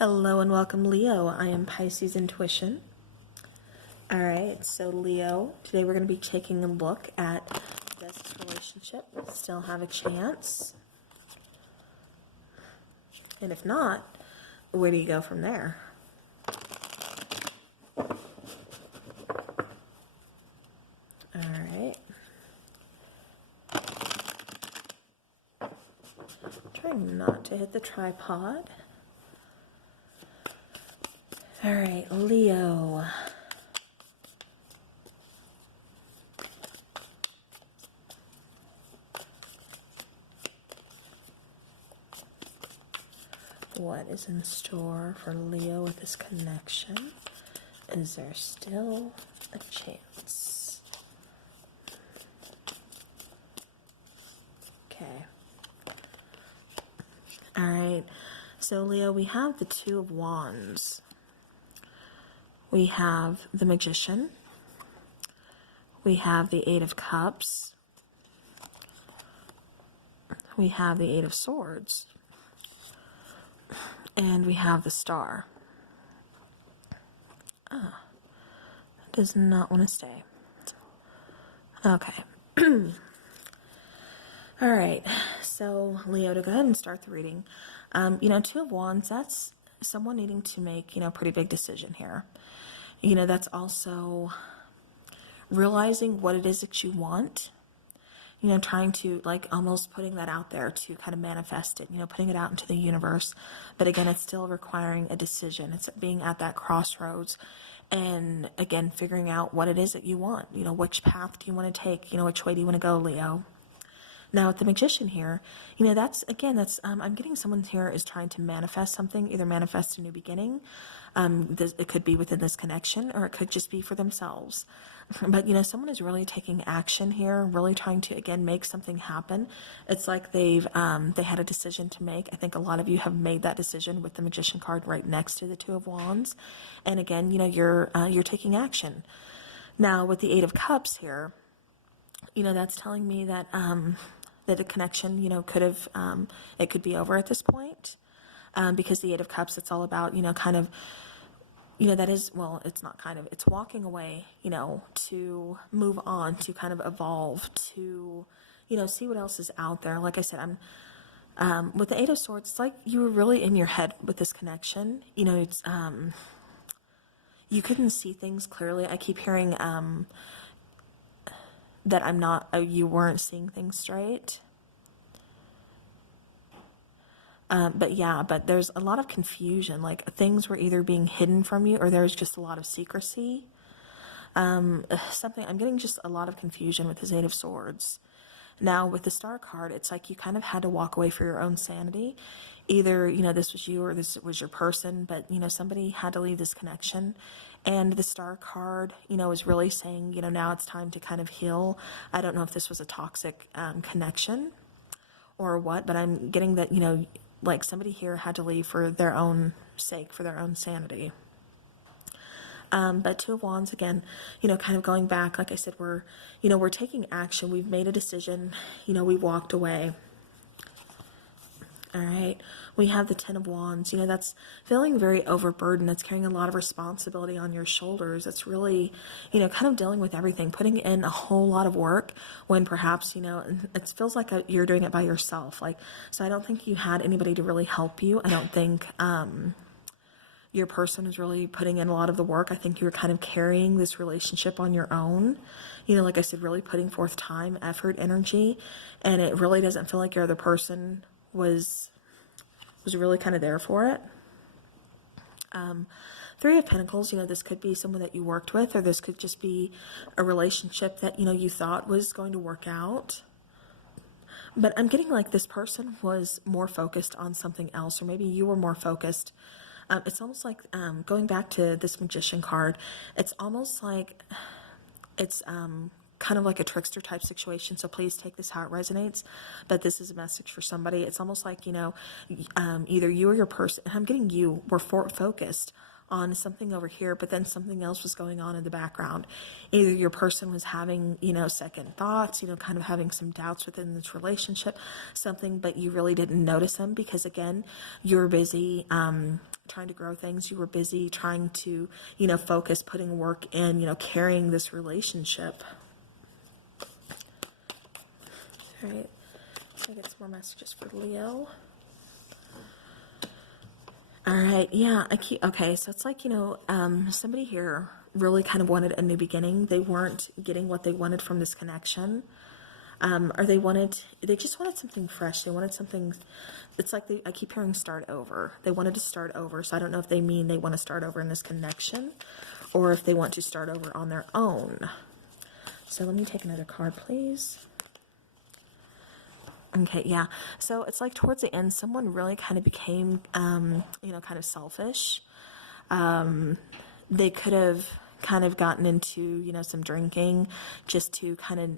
Hello and welcome, Leo. I am Pisces Intuition. Alright, so Leo, today we're going to be taking a look at, does this relationship still have a chance? And if not, where do you go from there? Alright. Trying not to hit the tripod. All right, Leo. What is in store for Leo with this connection? Is there still a chance? Okay. All right. So Leo, we have the Two of Wands. We have the Magician. We have the Eight of Cups. We have the Eight of Swords. And we have the Star. Ah, does not want to stay. Okay. All right. So, Leo, to go ahead and start the reading. Two of Wands, that's someone needing to make, a pretty big decision here. That's also realizing what it is that you want, trying to almost putting that out there to kind of manifest it, putting it out into the universe. But again, it's still requiring a decision. It's being at that crossroads and again, figuring out what it is that you want, which path do you want to take, which way do you want to go, Leo? Now, with the Magician here, I'm getting someone here is trying to manifest something, either manifest a new beginning. It could be within this connection, or it could just be for themselves. But, someone is really taking action here, really trying to, again, make something happen. It's like they had a decision to make. I think a lot of you have made that decision with the Magician card right next to the Two of Wands. And again, you're taking action. Now, with the Eight of Cups here, that's telling me that that a connection, could have, it could be over at this point, because the Eight of Cups, it's all about, that is, well, it's not kind of, it's walking away, to move on, to kind of evolve, to, see what else is out there. Like I said, with the Eight of Swords, it's like you were really in your head with this connection. It's, you couldn't see things clearly. I keep hearing, that you weren't seeing things straight. But there's a lot of confusion, like things were either being hidden from you or there's just a lot of secrecy. I'm getting just a lot of confusion with his Eight of Swords. Now with the Star card, it's like you kind of had to walk away for your own sanity. Either, this was you or this was your person, but, somebody had to leave this connection. And the Star card, is really saying, now it's time to kind of heal. I don't know if this was a toxic connection or what, but I'm getting that, like somebody here had to leave for their own sake, for their own sanity. But Two of Wands, again, kind of going back, like I said, we're taking action. We've made a decision, we walked away. All right. We have the Ten of Wands, that's feeling very overburdened. That's carrying a lot of responsibility on your shoulders. That's really, kind of dealing with everything, putting in a whole lot of work when perhaps, it feels like you're doing it by yourself. So I don't think you had anybody to really help you. I don't think, your person is really putting in a lot of the work. I think you were kind of carrying this relationship on your own. Like I said, really putting forth time, effort, energy, and it really doesn't feel like your other person was really kind of there for it. Three of Pentacles, this could be someone that you worked with, or this could just be a relationship that, you thought was going to work out. But I'm getting like this person was more focused on something else, or maybe you were more focused. It's almost like, going back to this Magician card, it's almost like it's kind of like a trickster type situation. So please take this how it resonates. But this is a message for somebody. It's almost like, either you or your person, I'm getting you, were focused on something over here, but then something else was going on in the background. Either your person was having, second thoughts, kind of having some doubts within this relationship, something, but you really didn't notice them because, again, you're busy trying to grow things. You were busy trying to, you know, focus, putting work in, you know, carrying this relationship. All right. I get some more messages for Leo. All right. Yeah. Okay. So it's like, you know, somebody here really kind of wanted a new beginning. They weren't getting what they wanted from this connection. Or they just wanted something fresh. They wanted something, it's like I keep hearing start over. They wanted to start over. So I don't know if they mean they want to start over in this connection or if they want to start over on their own. So let me take another card, please. Okay, yeah. So it's like towards the end, someone really kind of became, you know, kind of selfish. They could have kind of gotten into, you know, some drinking just to kind of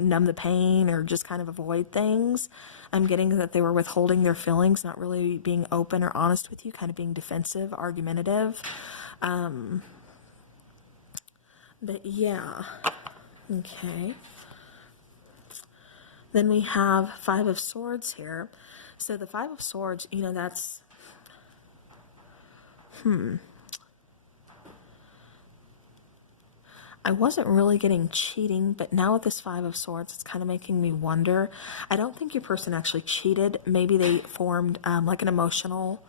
numb the pain or just kind of avoid things. I'm getting that they were withholding their feelings, not really being open or honest with you, kind of being defensive, argumentative. But yeah, okay. Then we have Five of Swords here. So the Five of Swords, you know, that's, I wasn't really getting cheating, but now with this Five of Swords, it's kind of making me wonder. I don't think your person actually cheated. Maybe they formed like an emotional,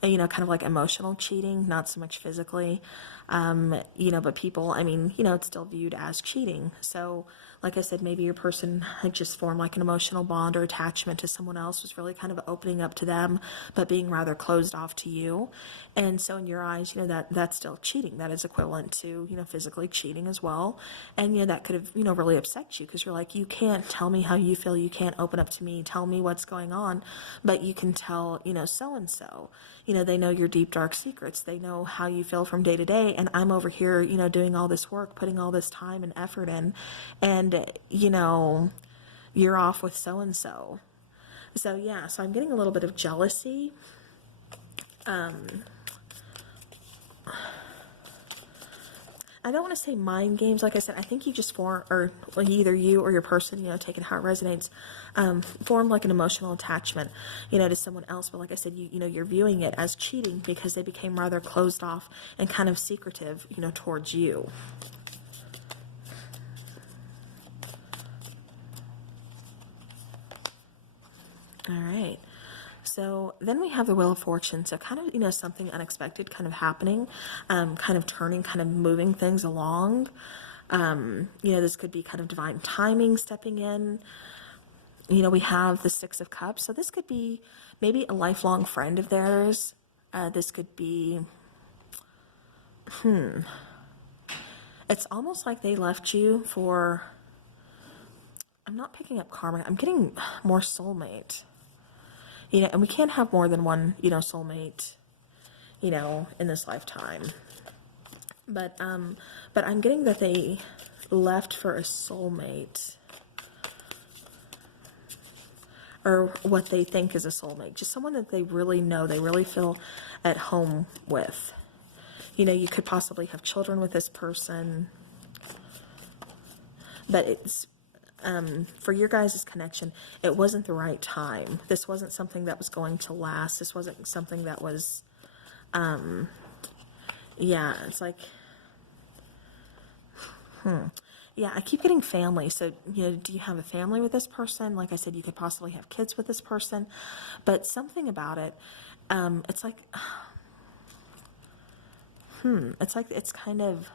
you know, kind of like emotional cheating, not so much physically, you know, but people, I mean, you know, it's still viewed as cheating. So like I said, maybe your person had just formed like an emotional bond or attachment to someone else, was really kind of opening up to them, but being rather closed off to you. And so in your eyes, you know, that's still cheating. That is equivalent to, you know, physically cheating as well. And, you know, that could have, you know, really upset you because you're like, you can't tell me how you feel. You can't open up to me, tell me what's going on, but you can tell, you know, so-and-so. You know, they know your deep, dark secrets. They know how you feel from day to day. And I'm over here, you know, doing all this work, putting all this time and effort in. And, you know, you're off with so-and-so. So, yeah, so I'm getting a little bit of jealousy. I don't want to say mind games. Like I said, I think you just form, or either you or your person, you know, taking how it resonates, form like an emotional attachment, you know, to someone else. But like I said, you know, you're viewing it as cheating because they became rather closed off and kind of secretive, you know, towards you. All right. So then we have the Wheel of Fortune. So kind of, you know, something unexpected kind of happening, kind of turning, kind of moving things along. You know, this could be kind of divine timing stepping in. You know, we have the Six of Cups. So this could be maybe a lifelong friend of theirs. This could be, it's almost like they left you for, I'm not picking up karma. I'm getting more soulmate. You know, and we can't have more than one, you know, soulmate, you know, in this lifetime. But I'm getting that they left for a soulmate. Or what they think is a soulmate. Just someone that they really know, they really feel at home with. You know, you could possibly have children with this person. But it's, for your guys' connection, it wasn't the right time. This wasn't something that was going to last. This wasn't something that was, yeah, it's like, yeah, I keep getting family. So, you know, do you have a family with this person? Like I said, you could possibly have kids with this person. But something about it, it's like, it's kind of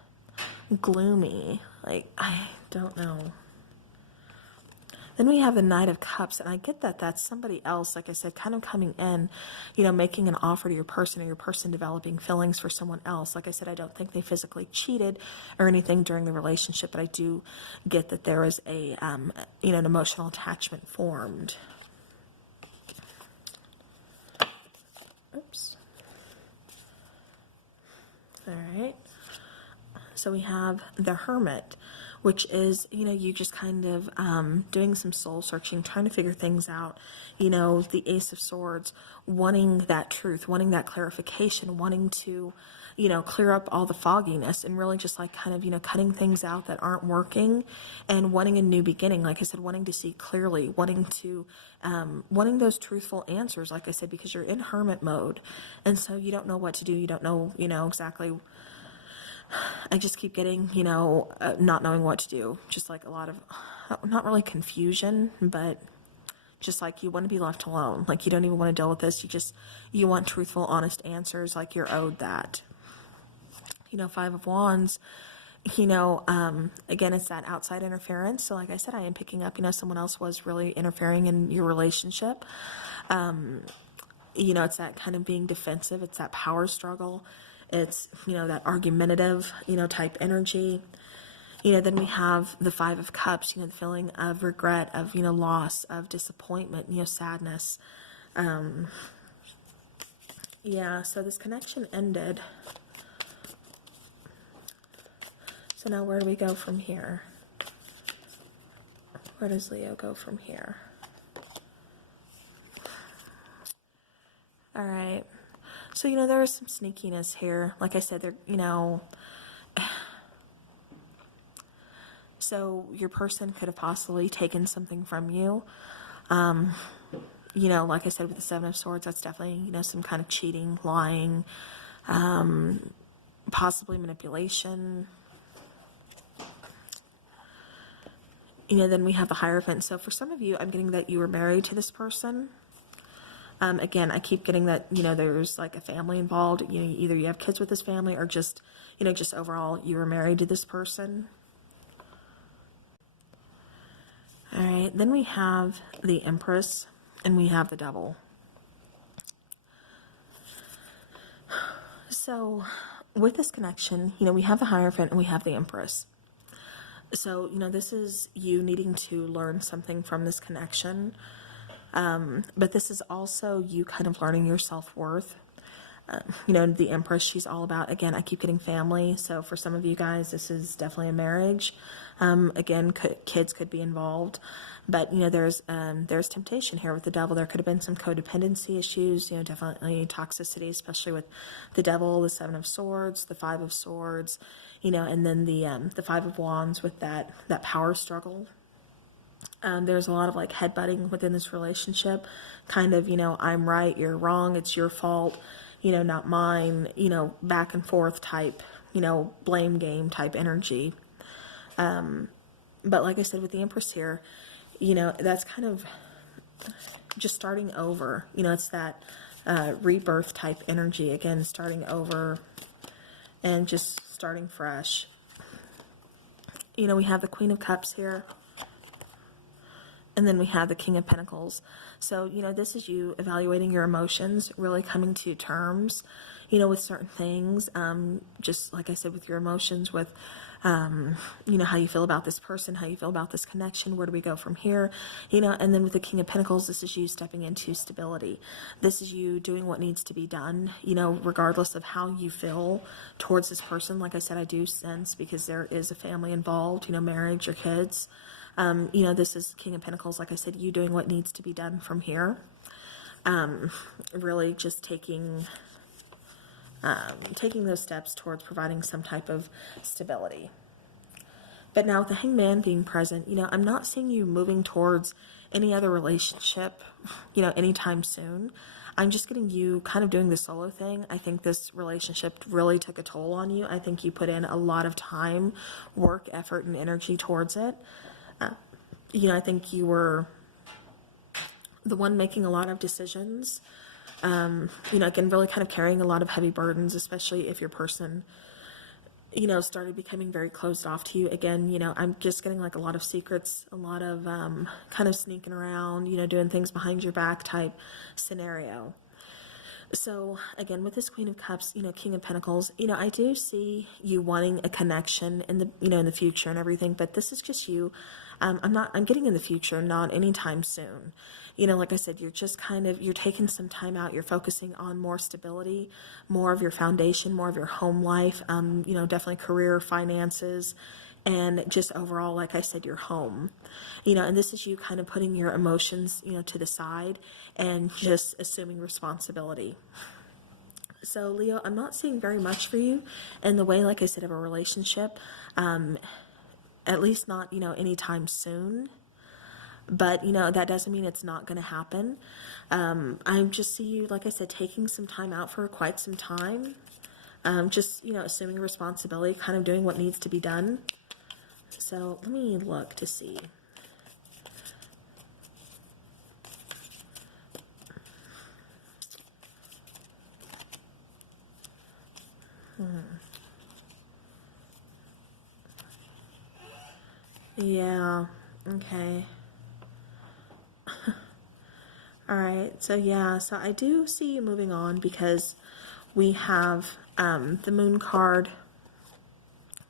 gloomy. Like, I don't know. Then we have the Knight of Cups, and I get that that's somebody else, like I said, kind of coming in, you know, making an offer to your person, or your person developing feelings for someone else. Like I said, I don't think they physically cheated or anything during the relationship, but I do get that there is a, you know, an emotional attachment formed. Oops. All right. So we have the Hermit, which is, you just kind of doing some soul searching, trying to figure things out. The Ace of Swords, wanting that truth, wanting that clarification, wanting to, clear up all the fogginess, and really just like kind of, cutting things out that aren't working, and wanting a new beginning. Like I said, wanting to see clearly, wanting to, wanting those truthful answers, like I said, because you're in hermit mode. And so you don't know what to do. You don't know, exactly. I just keep getting, not knowing what to do. Just like a lot of, not really confusion, but just like you want to be left alone. Like you don't even want to deal with this. You want truthful, honest answers. Like you're owed that. Five of Wands, again, it's that outside interference. So like I said, I am picking up, someone else was really interfering in your relationship. It's that kind of being defensive. It's that power struggle. It's, that argumentative, type energy. Then we have the Five of Cups, the feeling of regret, of, loss, of disappointment, sadness. So this connection ended. So now where do we go from here? Where does Leo go from here? All right. So, there is some sneakiness here. Like I said, there, so your person could have possibly taken something from you. Like I said, with the Seven of Swords, that's definitely, some kind of cheating, lying, possibly manipulation. Then we have the Hierophant. So for some of you, I'm getting that you were married to this person. Again, I keep getting that, there's like a family involved. Either you have kids with this family or just, just overall you were married to this person. All right. Then we have the Empress and we have the Devil. So with this connection, we have the Hierophant and we have the Empress. So, this is you needing to learn something from this connection. But this is also you kind of learning your self-worth. The Empress, she's all about, again, I keep getting family. So for some of you guys, this is definitely a marriage. Again, kids could be involved. But, there's temptation here with the Devil. There could have been some codependency issues, definitely toxicity, especially with the Devil, the Seven of Swords, the Five of Swords, and then the Five of Wands with that power struggle. There's a lot of like headbutting within this relationship, kind of, I'm right, you're wrong, it's your fault, not mine, back and forth type, blame game type energy. But like I said, with the Empress here, that's kind of just starting over, it's that rebirth type energy, again, starting over and just starting fresh. We have the Queen of Cups here. And then we have the King of Pentacles. So, this is you evaluating your emotions, really coming to terms, with certain things. Just like I said, with your emotions, with, how you feel about this person, how you feel about this connection, where do we go from here? And then with the King of Pentacles, this is you stepping into stability. This is you doing what needs to be done, regardless of how you feel towards this person. Like I said, I do sense, because there is a family involved, marriage or kids. This is King of Pentacles, like I said, you doing what needs to be done from here. Really just taking those steps towards providing some type of stability. But now with the Hangman being present, I'm not seeing you moving towards any other relationship, anytime soon. I'm just getting you kind of doing the solo thing. I think this relationship really took a toll on you. I think you put in a lot of time, work, effort, and energy towards it. I think you were the one making a lot of decisions, again, really kind of carrying a lot of heavy burdens, especially if your person, started becoming very closed off to you. Again, I'm just getting like a lot of secrets, a lot of kind of sneaking around, doing things behind your back type scenario. So again, with this Queen of Cups, King of Pentacles, I do see you wanting a connection in the, in the future and everything, but this is just you. I'm getting in the future, not anytime soon. Like I said, you're just you're taking some time out. You're focusing on more stability, more of your foundation, more of your home life, definitely career, finances, and just overall, like I said, your home, you know, and this is you kind of putting your emotions, you know, to the side and just assuming responsibility. So Leo, I'm not seeing very much for you in the way, like I said, of a relationship, at least not, you know, anytime soon. But, you know, that doesn't mean it's not going to happen. I just see you, like I said, taking some time out for quite some time. Just, you know, assuming responsibility, kind of doing what needs to be done. So let me look to see. Yeah, okay. All right, so yeah, so I do see you moving on because we have the Moon card.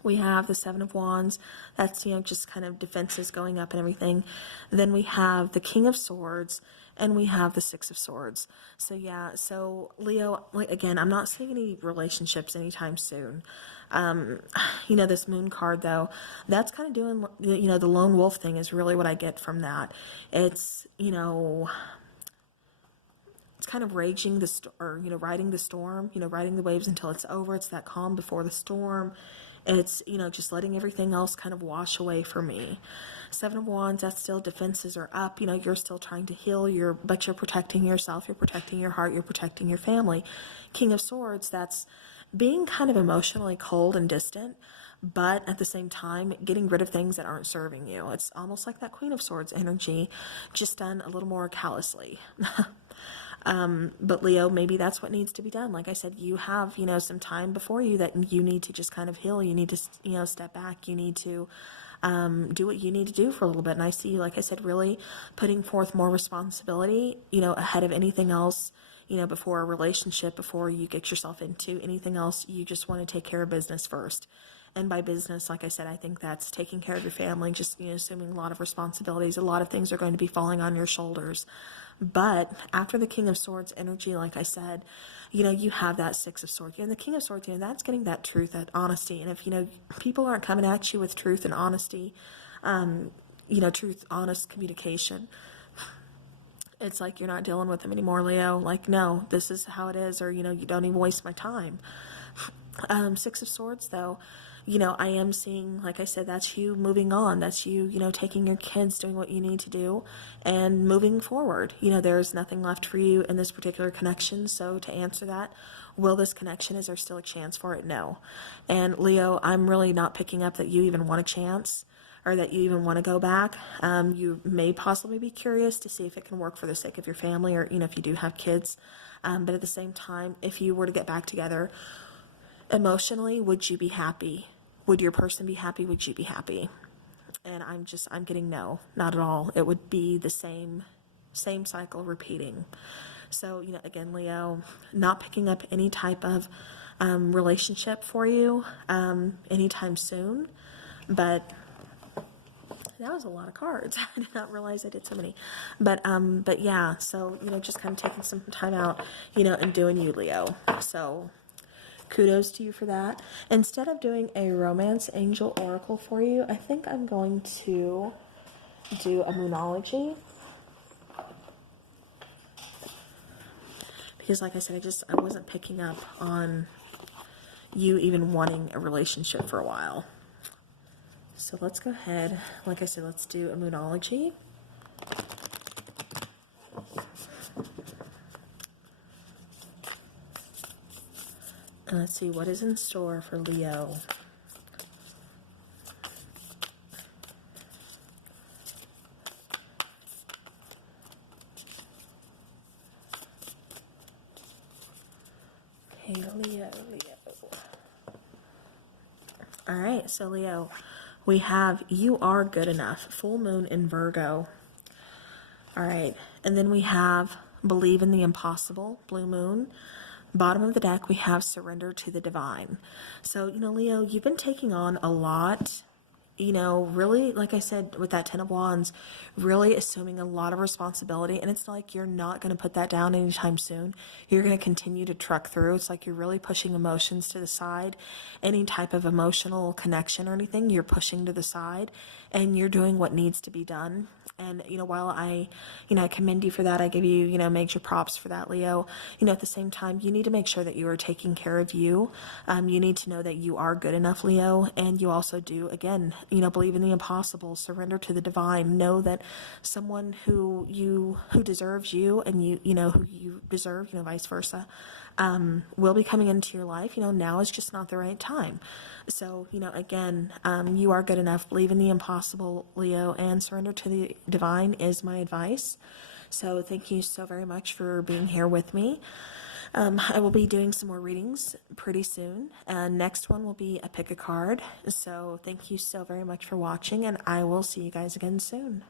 We have the Seven of Wands. That's, you know, just kind of defenses going up and everything. Then we have the King of Swords, and we have the Six of Swords. So yeah, so Leo, like, again, I'm not seeing any relationships anytime soon. You know, this Moon card, though, that's kind of doing, you know, the lone wolf thing is really what I get from that. It's, you know, it's kind of raging or, you know, riding the storm, you know, riding the waves until it's over. It's that calm before the storm. It's, you know, just letting everything else kind of wash away for me. Seven of Wands, that's still defenses are up. You know, you're still trying to heal, but you're protecting yourself, you're protecting your heart, you're protecting your family. King of Swords, that's being kind of emotionally cold and distant, but at the same time, getting rid of things that aren't serving you. It's almost like that Queen of Swords energy, just done a little more callously. But Leo, maybe that's what needs to be done. Like I said, you have, you know, some time before you that you need to just kind of heal. You need to, you know, step back. You need to do what you need to do for a little bit. And I see you, like I said, really putting forth more responsibility, you know, ahead of anything else, you know, before a relationship, before you get yourself into anything else. You just want to take care of business first. And by business, like I said, I think that's taking care of your family, just, you know, assuming a lot of responsibilities. A lot of things are going to be falling on your shoulders. But after the King of Swords energy, like I said, you know, you have that Six of Swords. And the King of Swords, you know, that's getting that truth, that honesty. And if, you know, people aren't coming at you with truth and honesty, you know, truth, honest communication, it's like you're not dealing with them anymore, Leo. Like, no, this is how it is, or, you know, you don't even waste my time. Six of Swords, though, you know, I am seeing, like I said, that's you moving on. That's you, you know, taking your kids, doing what you need to do, and moving forward. You know, there's nothing left for you in this particular connection. So to answer that, will this connection, is there still a chance for it? No. And Leo, I'm really not picking up that you even want a chance, or that you even want to go back. You may possibly be curious to see if it can work for the sake of your family, or, you know, if you do have kids. But at the same time, if you were to get back together, emotionally, would you be happy? Would your person be happy? Would you be happy? And I'm getting no, not at all. It would be the same cycle repeating. So, you know, again, Leo, not picking up any type of relationship for you anytime soon. But that was a lot of cards. I did not realize I did so many. But yeah, so, you know, just kind of taking some time out, you know, and doing you, Leo. So kudos to you for that. Instead of doing a romance angel oracle for you, I think I'm going to do a moonology. Because like I said, I wasn't picking up on you even wanting a relationship for a while. So let's go ahead. Like I said, let's do a moonology. And let's see what is in store for Leo. Okay, Leo. All right, so Leo, we have you are good enough, full moon in Virgo. All right, and then we have believe in the impossible, blue moon. Bottom of the deck, we have surrender to the divine. So, you know, Leo, you've been taking on a lot, you know, really, like I said, with that Ten of Wands, really assuming a lot of responsibility. And it's like you're not going to put that down anytime soon. You're going to continue to truck through. It's like you're really pushing emotions to the side. Any type of emotional connection or anything, you're pushing to the side, and you're doing what needs to be done. And, you know, while I, you know, I commend you for that, I give you, you know, major props for that, Leo. You know, at the same time, you need to make sure that you are taking care of you. You need to know that you are good enough, Leo. And you also do, again, you know, believe in the impossible, surrender to the divine, know that someone who deserves you, and you know, who you deserve, you know, vice versa, will be coming into your life. You know, now is just not the right time. So, you know, again, you are good enough. Believe in the impossible, Leo, and surrender to the divine is my advice. So thank you so very much for being here with me. I will be doing some more readings pretty soon. Next one will be a pick a card. So thank you so very much for watching, and I will see you guys again soon.